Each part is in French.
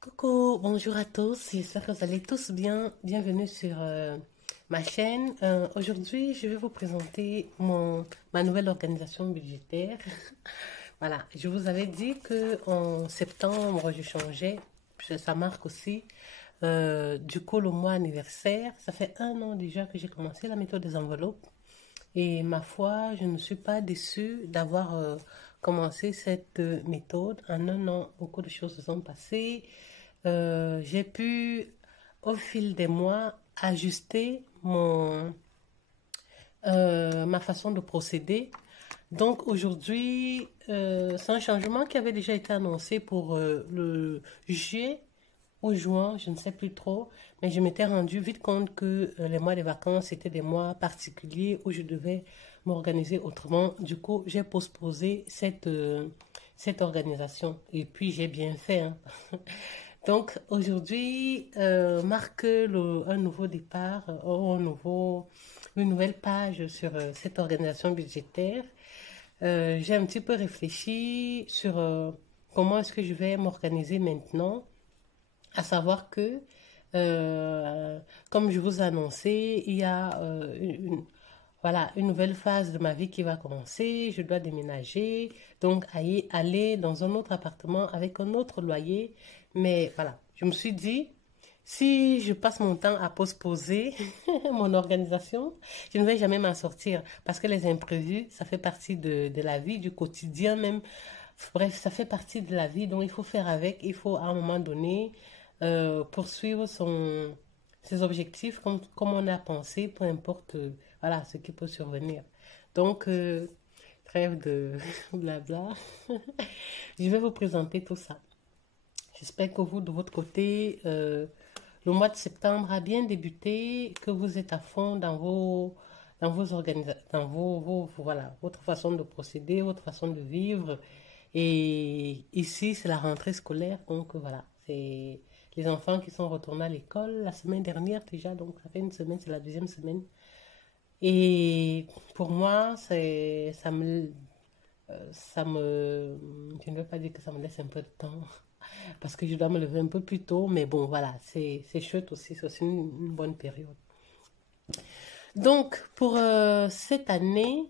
Coucou, bonjour à tous, j'espère que vous allez tous bien. Bienvenue sur ma chaîne. Aujourd'hui, je vais vous présenter ma nouvelle organisation budgétaire. Voilà, je vous avais dit que en septembre, je changeais. Ça marque aussi, du coup, le mois anniversaire. Ça fait un an déjà que j'ai commencé la méthode des enveloppes. Et ma foi, je ne suis pas déçue d'avoir commencé cette méthode. En un an, beaucoup de choses se sont passées. J'ai pu, au fil des mois, ajuster ma façon de procéder. Donc aujourd'hui, c'est un changement qui avait déjà été annoncé pour le juillet ou juin, je ne sais plus trop, mais je m'étais rendu vite compte que les mois de vacances étaient des mois particuliers où je devais m'organiser autrement. Du coup, j'ai postposé cette organisation et puis j'ai bien fait, hein. Donc aujourd'hui marque un nouveau départ, une nouvelle page sur cette organisation budgétaire. J'ai un petit peu réfléchi sur comment est-ce que je vais m'organiser maintenant, à savoir que, euh, comme je vous ai annoncé, il y a voilà, une nouvelle phase de ma vie qui va commencer. Je dois déménager, donc aller dans un autre appartement avec un autre loyer. Mais voilà, je me suis dit, si je passe mon temps à postposer mon organisation, je ne vais jamais m'en sortir parce que les imprévus, ça fait partie de la vie, du quotidien même. Bref, ça fait partie de la vie, donc il faut faire avec. Il faut à un moment donné poursuivre ses objectifs comme on a pensé, peu importe voilà, ce qui peut survenir. Donc, trêve de blabla, je vais vous présenter tout ça. J'espère que vous, de votre côté, le mois de septembre a bien débuté, que vous êtes à fond dans vos organisations, voilà, votre façon de procéder, votre façon de vivre. Et ici, c'est la rentrée scolaire, donc voilà, c'est les enfants qui sont retournés à l'école la semaine dernière déjà, donc ça fait une semaine, c'est la deuxième semaine. Et pour moi, je ne veux pas dire que ça me laisse un peu de temps, parce que je dois me lever un peu plus tôt, mais bon, voilà, c'est chouette aussi, c'est aussi une bonne période. Donc, pour cette année,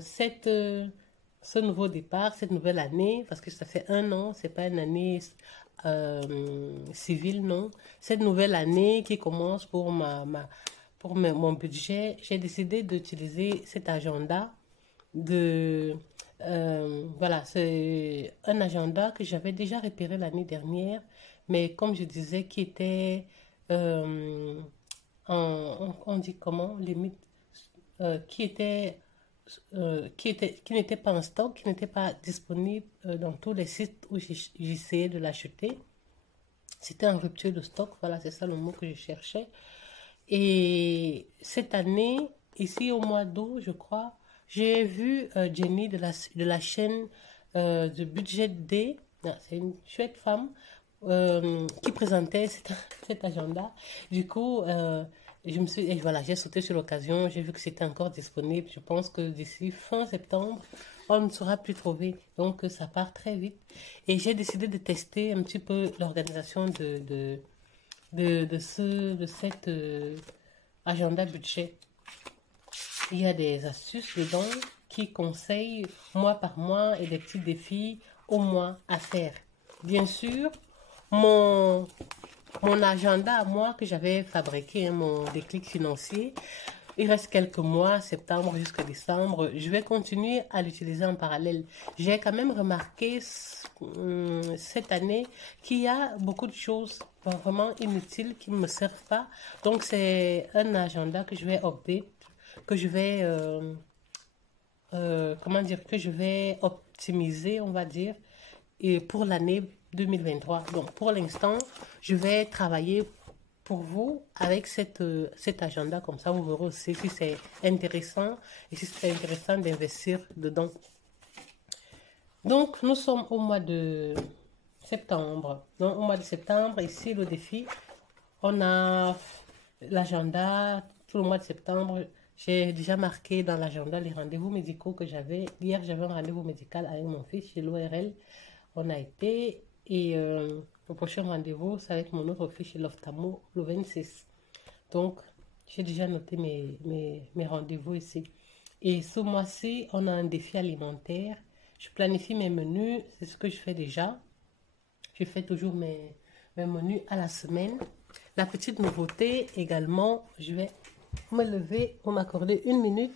cette, ce nouveau départ, cette nouvelle année, parce que ça fait un an, c'est pas une année civile, non. Cette nouvelle année qui commence pour mon budget, j'ai décidé d'utiliser cet agenda de, voilà, c'est un agenda que j'avais déjà repéré l'année dernière, mais comme je disais, qui était, euh, on dit comment, limite, qui était qui n'était pas en stock, qui n'était pas disponible dans tous les sites où j'essayais de l'acheter. C'était en rupture de stock, voilà, c'est ça le mot que je cherchais. Et cette année, ici au mois d'août, je crois, j'ai vu Jenny de la chaîne de Budget D. Ah, c'est une chouette femme qui présentait cet agenda. Du coup, et voilà, j'ai sauté sur l'occasion, j'ai vu que c'était encore disponible. Je pense que d'ici fin septembre, on ne saura plus trouver. Donc, ça part très vite. Et j'ai décidé de tester un petit peu l'organisation de cet agenda budget. Il y a des astuces dedans qui conseillent mois par mois et des petits défis au mois à faire. Bien sûr, mon, mon agenda à moi que j'avais fabriqué, hein, mon déclic financier, il reste quelques mois, septembre jusqu'à décembre. Je vais continuer à l'utiliser en parallèle. J'ai quand même remarqué cette année qu'il y a beaucoup de choses vraiment inutiles qui ne me servent pas. Donc c'est un agenda que je vais update, que je vais, comment dire, que je vais optimiser, on va dire, et pour l'année 2023. Donc pour l'instant, je vais travailler pour vous avec cet agenda, comme ça vous verrez aussi si c'est intéressant et si c'est intéressant d'investir dedans. Donc nous sommes au mois de septembre. Donc au mois de septembre, ici le défi, on a l'agenda tout le mois de septembre. J'ai déjà marqué dans l'agenda les rendez-vous médicaux que j'avais. Hier, j'avais un rendez-vous médical avec mon fils chez l'ORL. On a été. Et le prochain rendez-vous, c'est avec mon autre fille chez l'ophtalmo le 26. Donc, j'ai déjà noté mes rendez-vous ici. Et ce mois-ci, on a un défi alimentaire. Je planifie mes menus, c'est ce que je fais déjà. Je fais toujours mes menus à la semaine. La petite nouveauté également, je vais me lever pour m'accorder une minute.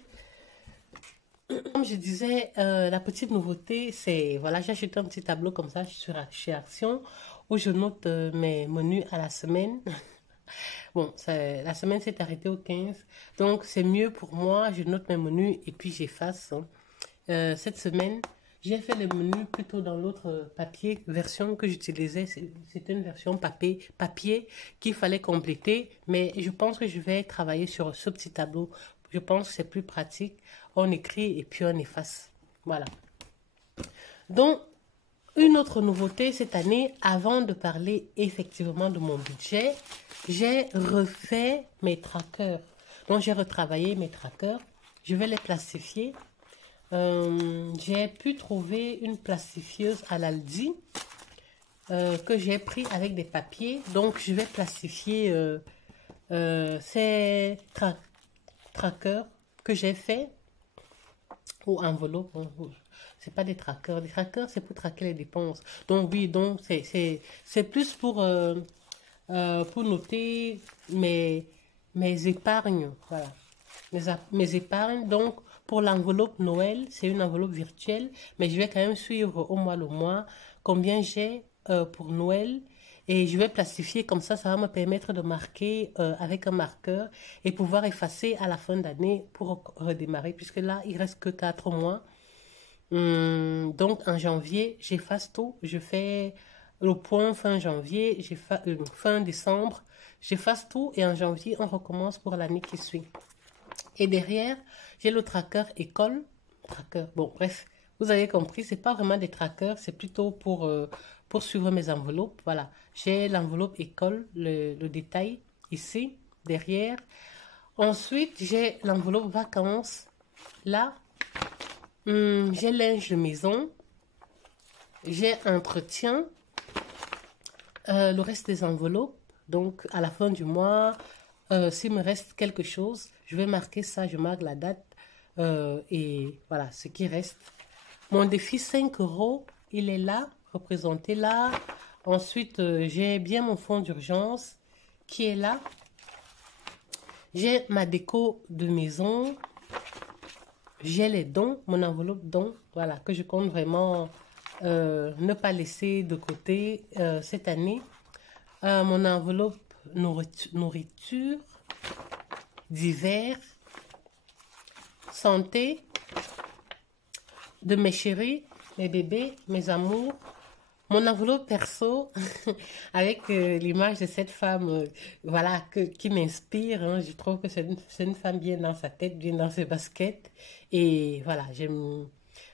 Comme je disais, la petite nouveauté, c'est, voilà, j'ai acheté un petit tableau comme ça chez Action où je note mes menus à la semaine. Bon, la semaine s'est arrêtée au 15, donc c'est mieux pour moi, je note mes menus et puis j'efface, hein. Cette semaine, j'ai fait les menus plutôt dans l'autre papier, version que j'utilisais, c'était une version papier qu'il fallait compléter, mais je pense que je vais travailler sur ce petit tableau. Je pense que c'est plus pratique. On écrit et puis on efface. Voilà. Donc, une autre nouveauté cette année, avant de parler effectivement de mon budget, j'ai refait mes trackers. Donc, j'ai retravaillé mes trackers. Je vais les plastifier. J'ai pu trouver une plastifieuse à l'Aldi que j'ai pris avec des papiers. Donc, je vais plastifier ces trackers que j'ai fait ou enveloppe. C'est pas des trackers. Les trackers, c'est pour traquer les dépenses. Donc, oui, donc c'est plus pour noter mes épargnes. Voilà. Mes épargnes. Donc, pour l'enveloppe Noël, c'est une enveloppe virtuelle, mais je vais quand même suivre au mois le mois combien j'ai pour Noël. Et je vais plastifier comme ça va me permettre de marquer avec un marqueur et pouvoir effacer à la fin d'année pour redémarrer, puisque là, il reste que 4 mois. Donc, en janvier, j'efface tout. Je fais le point fin janvier, fin décembre, j'efface tout et en janvier, on recommence pour l'année qui suit. Et derrière, j'ai le tracker école. Tracker, bon, bref, vous avez compris, c'est pas vraiment des trackers, c'est plutôt pour suivre mes enveloppes. Voilà, j'ai l'enveloppe école, le détail ici, derrière. Ensuite, j'ai l'enveloppe vacances. Là, j'ai linge de maison, j'ai entretien, le reste des enveloppes. Donc, à la fin du mois, s'il me reste quelque chose, je vais marquer ça, je marque la date et voilà ce qui reste. Mon défi 5 euros, il est là, représenté là. Ensuite, j'ai bien mon fonds d'urgence qui est là. J'ai ma déco de maison. J'ai les dons, mon enveloppe dons, voilà, que je compte vraiment ne pas laisser de côté cette année. Mon enveloppe nourriture d'hiver, santé, de mes chéris, mes bébés, mes amours. Mon enveloppe perso, avec l'image de cette femme, voilà, qui m'inspire, hein. Je trouve que c'est une femme bien dans sa tête, bien dans ses baskets. Et voilà,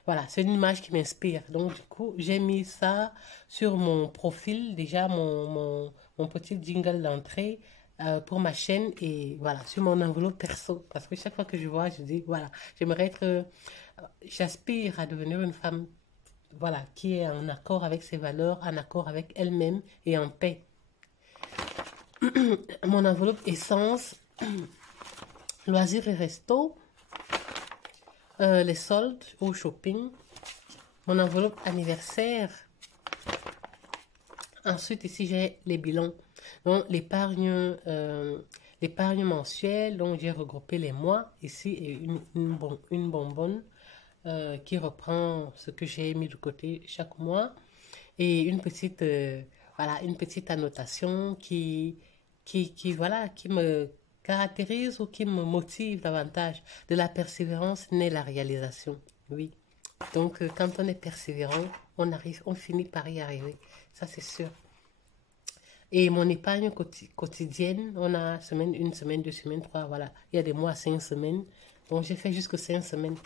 voilà, c'est une image qui m'inspire. Donc, du coup, j'ai mis ça sur mon profil, déjà mon petit jingle d'entrée pour ma chaîne et voilà, sur mon enveloppe perso. Parce que chaque fois que je vois, je dis, voilà, j'aimerais j'aspire à devenir une femme voilà, qui est en accord avec ses valeurs, en accord avec elle-même et en paix. Mon enveloppe essence, loisirs et resto, les soldes au shopping, mon enveloppe anniversaire. Ensuite, ici, j'ai les bilans. Donc, l'épargne mensuelle, donc j'ai regroupé les mois ici et une bonbonne qui reprend ce que j'ai mis de côté chaque mois et voilà, une petite annotation voilà, qui me caractérise ou qui me motive davantage. De la persévérance naît la réalisation. Oui. Donc, quand on est persévérant, on finit par y arriver. Ça, c'est sûr. Et mon épargne quotidienne, on a une semaine, 2 semaines, 3, voilà. Il y a des mois à 5 semaines. Donc, j'ai fait jusque 5 semaines.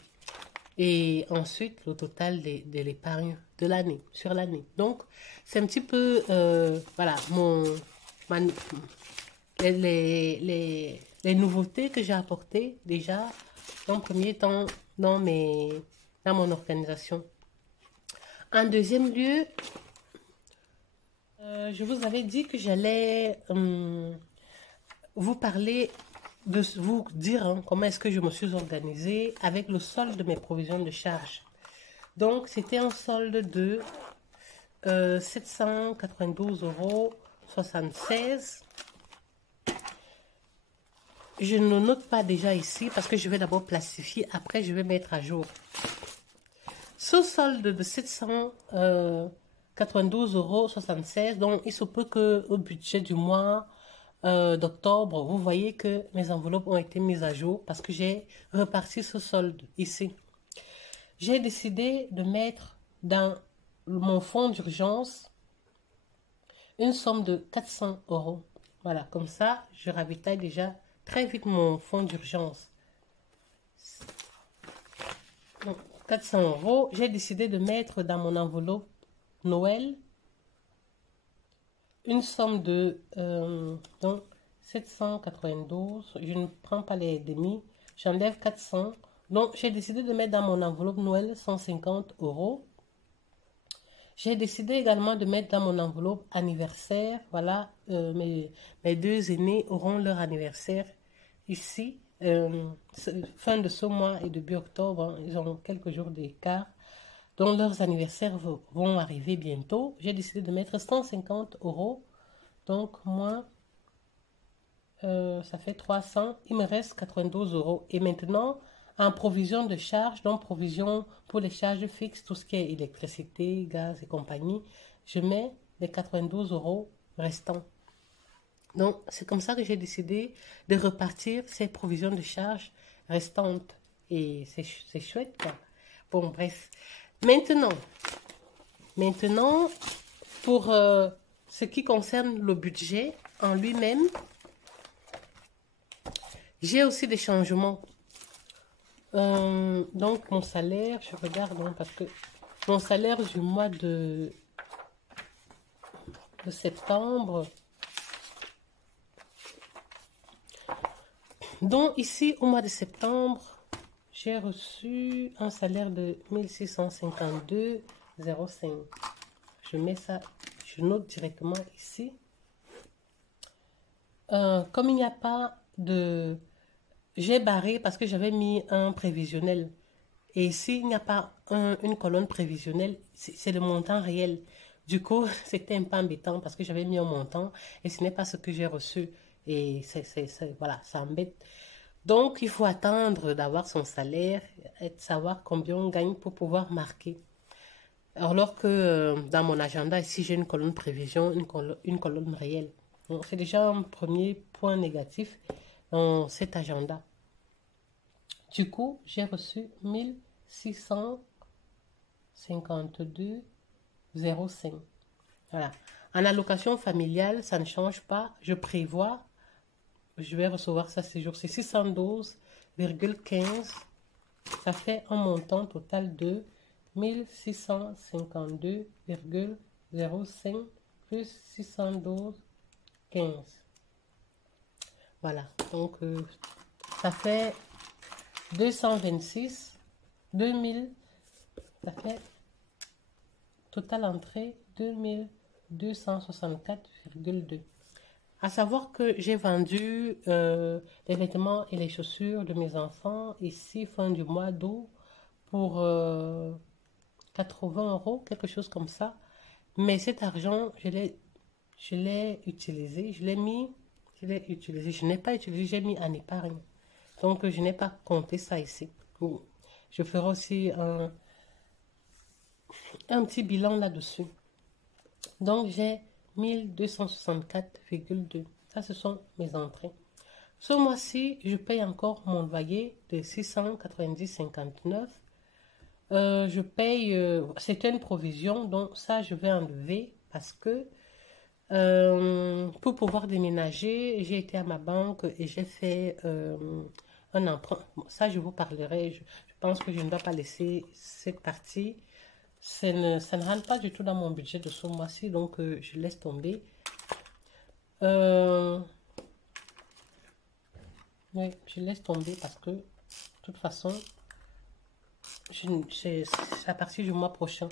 Et ensuite, le total de l'épargne de l'année, sur l'année. Donc, c'est un petit peu, voilà, les nouveautés que j'ai apportées déjà, en premier temps, dans mon organisation. En deuxième lieu, Je vous avais dit que j'allais vous parler, de vous dire comment est-ce que je me suis organisée avec le solde de mes provisions de charge. Donc, c'était un solde de 792,76 €. Je ne note pas déjà ici parce que je vais d'abord plastifier, après je vais mettre à jour. Ce solde de 792,76 €, donc il se peut que au budget du mois d'octobre, vous voyez que mes enveloppes ont été mises à jour parce que j'ai reparti ce solde ici. J'ai décidé de mettre dans mon fonds d'urgence une somme de 400 €. Voilà, comme ça, je ravitaille déjà très vite mon fonds d'urgence. Donc, 400 €, j'ai décidé de mettre dans mon enveloppe Noël une somme de donc 792, je ne prends pas les demi, j'enlève 400. Donc, j'ai décidé de mettre dans mon enveloppe Noël 150 €. J'ai décidé également de mettre dans mon enveloppe anniversaire. Voilà, mes deux aînés auront leur anniversaire ici. Fin de ce mois et début octobre, ils ont quelques jours d'écart. Donc leurs anniversaires vont arriver bientôt. J'ai décidé de mettre 150 €. Donc moi, ça fait 300. Il me reste 92 €. Et maintenant, en provision de charges, donc provision pour les charges fixes, tout ce qui est électricité, gaz et compagnie, je mets les 92 € restants. Donc, c'est comme ça que j'ai décidé de repartir ces provisions de charges restantes. Et c'est chouette, quoi. Bon, bref. Maintenant, pour ce qui concerne le budget en lui-même, j'ai aussi des changements. Donc, mon salaire, je regarde parce que mon salaire du mois de septembre, donc ici au mois de septembre, j'ai reçu un salaire de 1652,05 €. Je mets ça, je note directement ici. Comme il n'y a pas de... J'ai barré parce que j'avais mis un prévisionnel. Et ici, il n'y a pas une colonne prévisionnelle, c'est le montant réel. Du coup, c'était un peu embêtant parce que j'avais mis un montant et ce n'est pas ce que j'ai reçu. Et voilà, ça embête. Donc, il faut attendre d'avoir son salaire et de savoir combien on gagne pour pouvoir marquer. Alors que dans mon agenda, ici, j'ai une colonne prévision, une colonne réelle. Donc, c'est déjà un premier point négatif dans cet agenda. Du coup, j'ai reçu 1652,05 €. Voilà. En allocation familiale, ça ne change pas. Je prévois, je vais recevoir ça ces jours-ci, 612,15 €. Ça fait un montant total de 1652,05 plus 612,15. Voilà. Donc, ça fait 226, 2000, ça fait total entrée 2264,2. À savoir que j'ai vendu les vêtements et les chaussures de mes enfants ici fin du mois d'août pour 80 €, quelque chose comme ça. Mais cet argent, je l'ai utilisé, je l'ai utilisé, je n'ai pas utilisé, j'ai mis en épargne. Donc, je n'ai pas compté ça ici. Je ferai aussi un petit bilan là-dessus. Donc, j'ai 1264,2. Ça, ce sont mes entrées. Ce mois-ci, je paye encore mon loyer de 690,59. Je paye, c'était une provision, donc ça, je vais enlever parce que pour pouvoir déménager, j'ai été à ma banque et j'ai fait un emprunt. Bon, ça, je vous parlerai. Je pense que je ne dois pas laisser cette partie. Ça ne rentre pas du tout dans mon budget de ce mois-ci, donc je laisse tomber. Oui, je laisse tomber parce que, de toute façon, c'est à partir du mois prochain.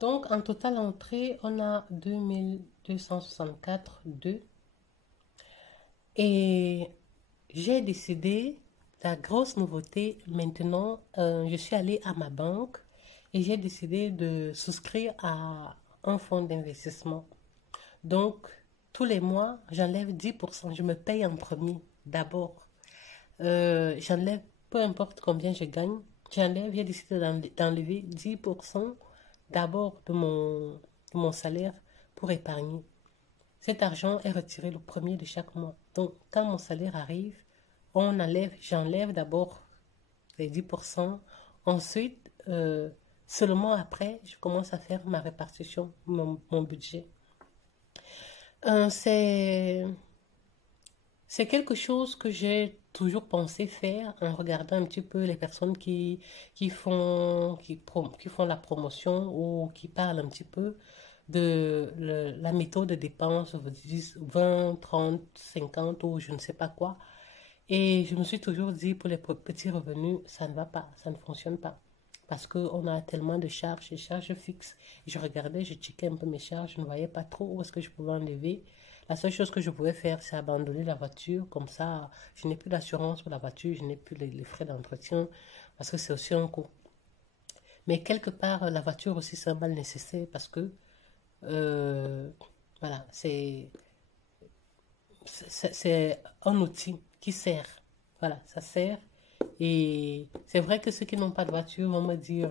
Donc, en total entrée, on a 2264, 2. Et j'ai décidé, la grosse nouveauté, maintenant, je suis allée à ma banque et j'ai décidé de souscrire à un fonds d'investissement. Donc, tous les mois, j'enlève 10%. Je me paye en premier, d'abord. J'enlève, peu importe combien je gagne, j'enlève, j'ai décidé d'enlever 10% d'abord de mon salaire pour épargner. Cet argent est retiré le premier de chaque mois. Donc, quand mon salaire arrive, j'enlève d'abord les 10%. Ensuite, seulement après, je commence à faire ma répartition, mon budget. Euh, c'est, c'est quelque chose que j'ai toujours pensé faire en regardant un petit peu les personnes qui font la promotion ou qui parlent un petit peu de la méthode de dépense 10, 20, 30, 50 ou je ne sais pas quoi. Et je me suis toujours dit, pour les petits revenus, ça ne va pas, ça ne fonctionne pas. Parce qu'on a tellement de charges, des charges fixes. Je regardais, je checkais un peu mes charges, je ne voyais pas trop où est-ce que je pouvais enlever. La seule chose que je pouvais faire, c'est abandonner la voiture. Comme ça, je n'ai plus d'assurance pour la voiture, je n'ai plus les frais d'entretien, parce que c'est aussi un coût. Mais quelque part, la voiture aussi, c'est un mal nécessaire parce que, euh, voilà, c'est un outil qui sert. Voilà, ça sert. Et c'est vrai que ceux qui n'ont pas de voiture vont me dire,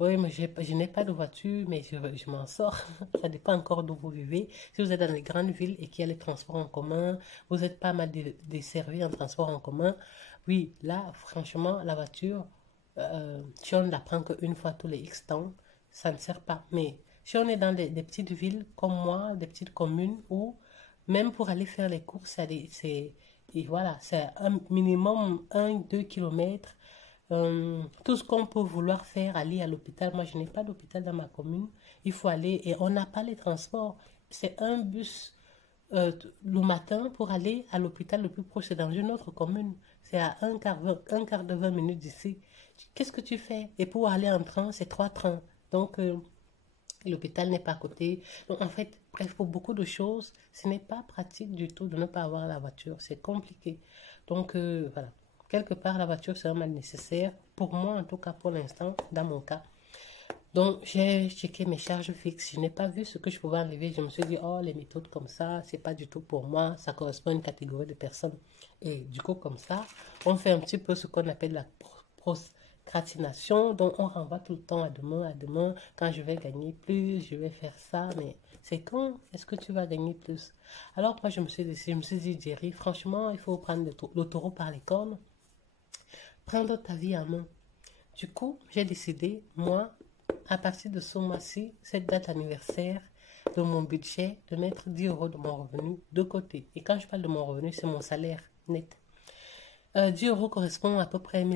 oui, mais je n'ai pas de voiture, mais je m'en sors. Ça dépend encore d'où vous vivez. Si vous êtes dans les grandes villes et qu'il y a les transports en commun, vous êtes pas mal desservi en transport en commun. Oui, là, franchement, la voiture, si on ne la prend qu'une fois tous les X temps, ça ne sert pas. Mais si on est dans des petites villes comme moi, des petites communes où même pour aller faire les courses, et voilà, c'est un minimum 1, 2 kilomètres. Tout ce qu'on peut vouloir faire, aller à l'hôpital. Moi, je n'ai pas d'hôpital dans ma commune. Il faut aller et on n'a pas les transports. C'est un bus le matin pour aller à l'hôpital le plus proche. C'est dans une autre commune. C'est à un quart de 20 minutes d'ici. Qu'est-ce que tu fais? Et pour aller en train, c'est 3 trains. Donc, l'hôpital n'est pas à côté. Donc, en fait, bref, pour beaucoup de choses, ce n'est pas pratique du tout de ne pas avoir la voiture. C'est compliqué. Donc, voilà. Quelque part, la voiture, c'est un mal nécessaire. Pour moi, en tout cas, pour l'instant, dans mon cas. Donc, j'ai checké mes charges fixes. Je n'ai pas vu ce que je pouvais enlever. Je me suis dit, oh, les méthodes comme ça, c'est pas du tout pour moi. Ça correspond à une catégorie de personnes. Et du coup, comme ça, on fait un petit peu ce qu'on appelle la procrastination. Donc, on renvoie tout le temps à demain, à demain. Quand je vais gagner plus, je vais faire ça. Mais c'est quand est-ce que tu vas gagner plus? Alors, moi, je me suis dit, Jerry, franchement, il faut prendre le taureau par les cornes, prendre ta vie en main. Du coup, j'ai décidé, moi, à partir de ce mois-ci, cette date anniversaire de mon budget, de mettre 10 euros de mon revenu de côté. Et quand je parle de mon revenu, c'est mon salaire net. 10 euros correspond à peu près à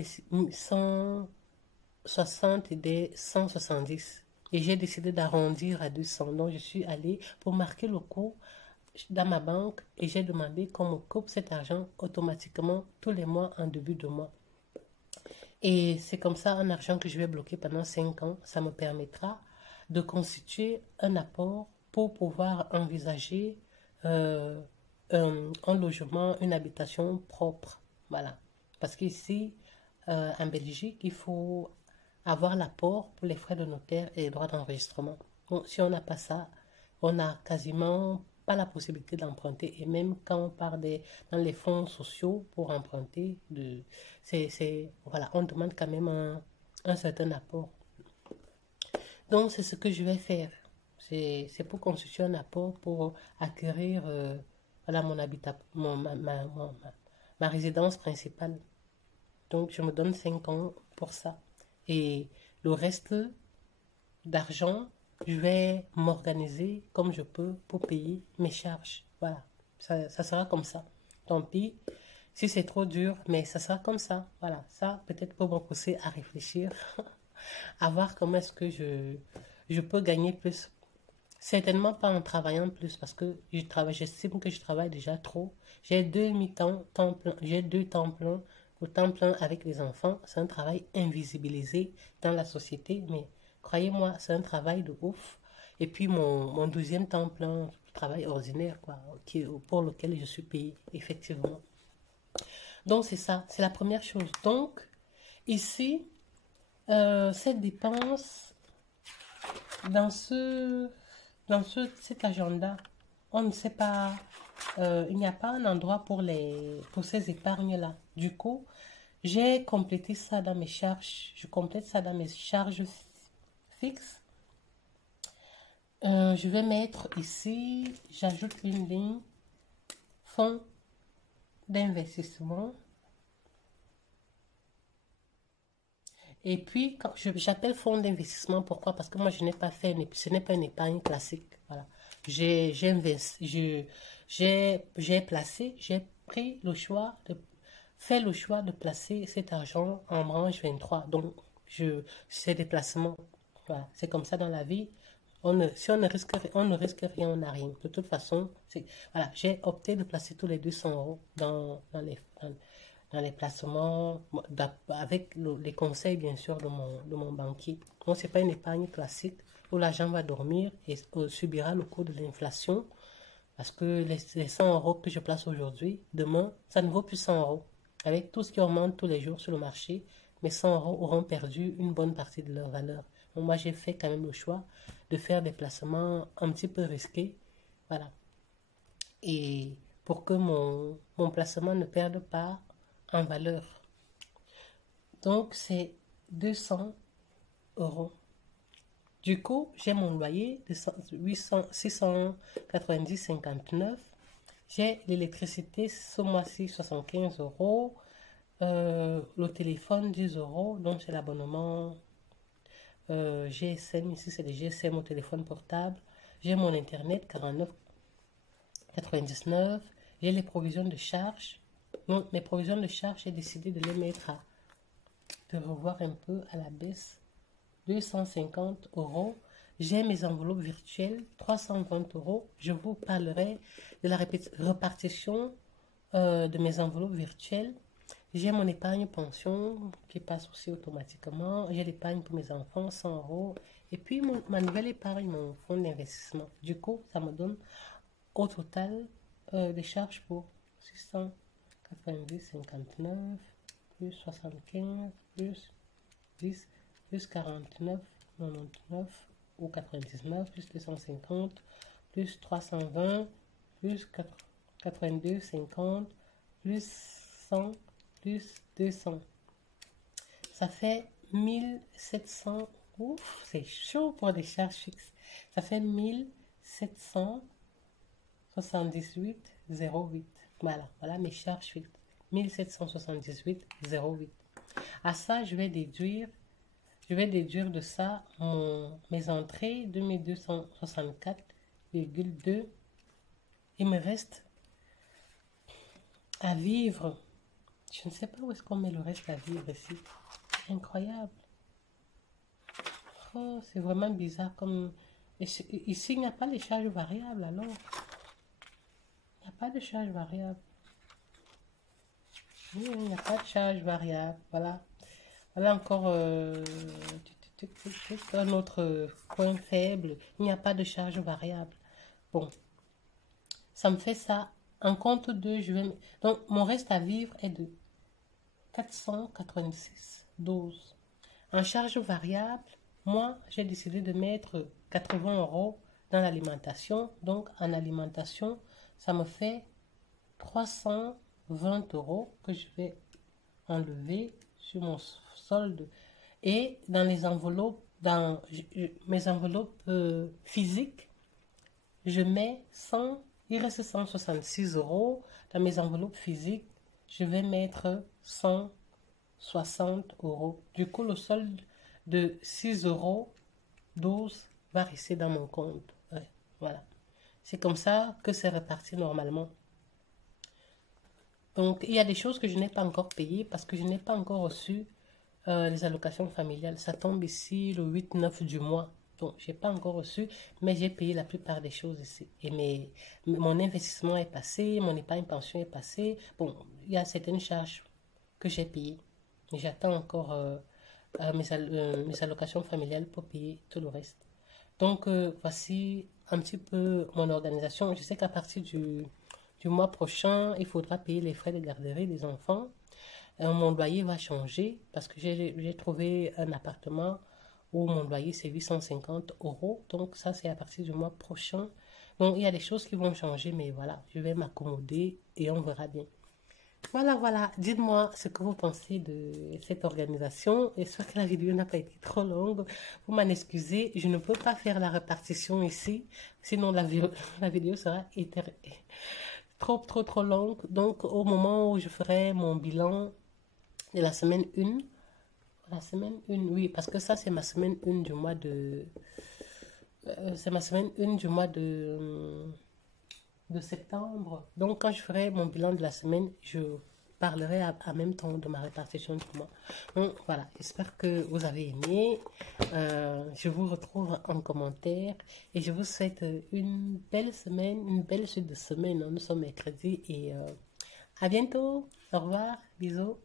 160 et des 170. Et j'ai décidé d'arrondir à 200. Donc, je suis allée pour marquer le coup dans ma banque et j'ai demandé qu'on me coupe cet argent automatiquement tous les mois en début de mois. Et c'est comme ça un argent que je vais bloquer pendant 5 ans. Ça me permettra de constituer un apport pour pouvoir envisager euh, un logement, une habitation propre. Voilà. Parce qu'ici, en Belgique, il faut avoir l'apport pour les frais de notaire et les droits d'enregistrement. Donc, si on n'a pas ça, on n'a quasiment pas la possibilité d'emprunter. Et même quand on part dans les fonds sociaux pour emprunter, voilà, on demande quand même un certain apport. Donc, c'est ce que je vais faire. C'est pour constituer un apport pour acquérir voilà, mon habitat, ma résidence principale. Donc, je me donne 5 ans pour ça. Et le reste d'argent, je vais m'organiser comme je peux pour payer mes charges. Voilà, ça sera comme ça. Tant pis si c'est trop dur, mais ça sera comme ça. Voilà, ça peut-être pour me pousser à réfléchir, à voir comment est-ce que je peux gagner plus. Certainement pas en travaillant plus parce que j'estime que je travaille déjà trop. J'ai 2 mi-temps, temps plein, j'ai 2 temps pleins. Le temps plein avec les enfants, c'est un travail invisibilisé dans la société, mais Croyez-moi, c'est un travail de ouf. Et puis mon deuxième temps plein, travail ordinaire, quoi, pour lequel je suis payée, effectivement. Donc c'est ça, c'est la première chose. Donc ici, cette dépense, dans cet agenda, on ne sait pas, il n'y a pas un endroit pour ces épargnes-là. Du coup, j'ai complété ça dans mes charges. Je complète ça dans mes charges fixes. Je vais mettre ici, j'ajoute une ligne, fonds d'investissement. Et puis, j'appelle fonds d'investissement, pourquoi? Parce que moi, je n'ai pas fait, ce n'est pas une épargne classique. Voilà. J'ai placé, j'ai pris le choix fait le choix de placer cet argent en branche 23. Donc, c'est des placements. Voilà. C'est comme ça dans la vie. Si on ne risque rien, on n'a rien. De toute façon, voilà, j'ai opté de placer tous les 200 euros dans les placements, avec les conseils, bien sûr, de mon banquier. Donc, ce n'est pas une épargne classique où l'argent va dormir et subira le coût de l'inflation. Parce que les 100 euros que je place aujourd'hui, demain, ça ne vaut plus 100 euros. Avec tout ce qui augmente tous les jours sur le marché, mes 100 euros auront perdu une bonne partie de leur valeur. Donc, moi, j'ai fait quand même le choix de faire des placements un petit peu risqués. Voilà. Et pour que mon placement ne perde pas en valeur. Donc, c'est 200 euros. Du coup, j'ai mon loyer de 690,59. J'ai l'électricité ce mois-ci 75 euros. Le téléphone 10 euros. Donc, c'est l'abonnement GSM. Ici, c'est le GSM au téléphone portable. J'ai mon internet 49,99. J'ai les provisions de charge. Donc, mes provisions de charge, j'ai décidé de les mettre de revoir un peu à la baisse. 250 euros. J'ai mes enveloppes virtuelles, 320 euros. Je vous parlerai de la répartition de mes enveloppes virtuelles. J'ai mon épargne pension qui passe aussi automatiquement. J'ai l'épargne pour mes enfants, 100 euros. Et puis ma nouvelle épargne, mon fonds d'investissement. Du coup, ça me donne au total des charges pour 690,59 plus 75 plus 10 plus 49, 99 ou 99 plus 250 plus 320 plus 82, 50 plus 100 plus 200. Ça fait 1700. Ouf, c'est chaud pour des charges fixes. Ça fait 1778,08. Voilà mes charges fixes. 1778,08. À ça, je vais déduire de ça mes entrées, 2264,2. Il me reste à vivre. Je ne sais pas où est-ce qu'on met le reste à vivre ici. Incroyable. Oh, c'est vraiment bizarre comme... Ici, il n'y a pas les charges variables, alors. Il n'y a pas de charges variables. Oui, il n'y a pas de charges variables. Voilà. Voilà encore un autre point faible. Il n'y a pas de charge variable. Bon, ça me fait ça. En compte 2, donc, mon reste à vivre est de 486,12. En charge variable, moi, j'ai décidé de mettre 80 euros dans l'alimentation. Donc, en alimentation, ça me fait 320 euros que je vais enlever sur mon solde. Et dans les enveloppes, dans mes enveloppes physiques, je mets 100, il reste 166 euros. Dans mes enveloppes physiques, je vais mettre 160 euros. Du coup, le solde de 6 euros 12 va rester dans mon compte. Ouais, voilà. C'est comme ça que c'est réparti normalement. Donc, il y a des choses que je n'ai pas encore payées parce que je n'ai pas encore reçu les allocations familiales. Ça tombe ici le 8-9 du mois. Donc, je n'ai pas encore reçu, mais j'ai payé la plupart des choses ici. Et mon investissement est passé, mon épargne pension est passé. Bon, il y a certaines charges que j'ai payées. Mais j'attends encore mes allocations familiales pour payer tout le reste. Donc, voici un petit peu mon organisation. Je sais qu'à partir du mois prochain, il faudra payer les frais de garderie des enfants. Mon loyer va changer parce que j'ai trouvé un appartement où mon loyer c'est 850 euros. Donc ça c'est à partir du mois prochain. Donc il y a des choses qui vont changer, mais voilà, je vais m'accommoder et on verra bien. Voilà, voilà. Dites-moi ce que vous pensez de cette organisation. J'espère que la vidéo n'a pas été trop longue. Vous m'en excusez, je ne peux pas faire la répartition ici, sinon la vidéo sera trop, trop, trop longue. Donc, au moment où je ferai mon bilan de la semaine 1, la semaine 1, oui, parce que ça, c'est ma semaine 1 du mois de... c'est ma semaine 1 du mois de septembre. Donc, quand je ferai mon bilan de la semaine, je parlerai en même temps de ma répartition du mois. Donc, voilà, j'espère que vous avez aimé. Je vous retrouve en commentaire et je vous souhaite une belle semaine, une belle suite de semaine. Nous sommes mercredi et à bientôt. Au revoir, bisous.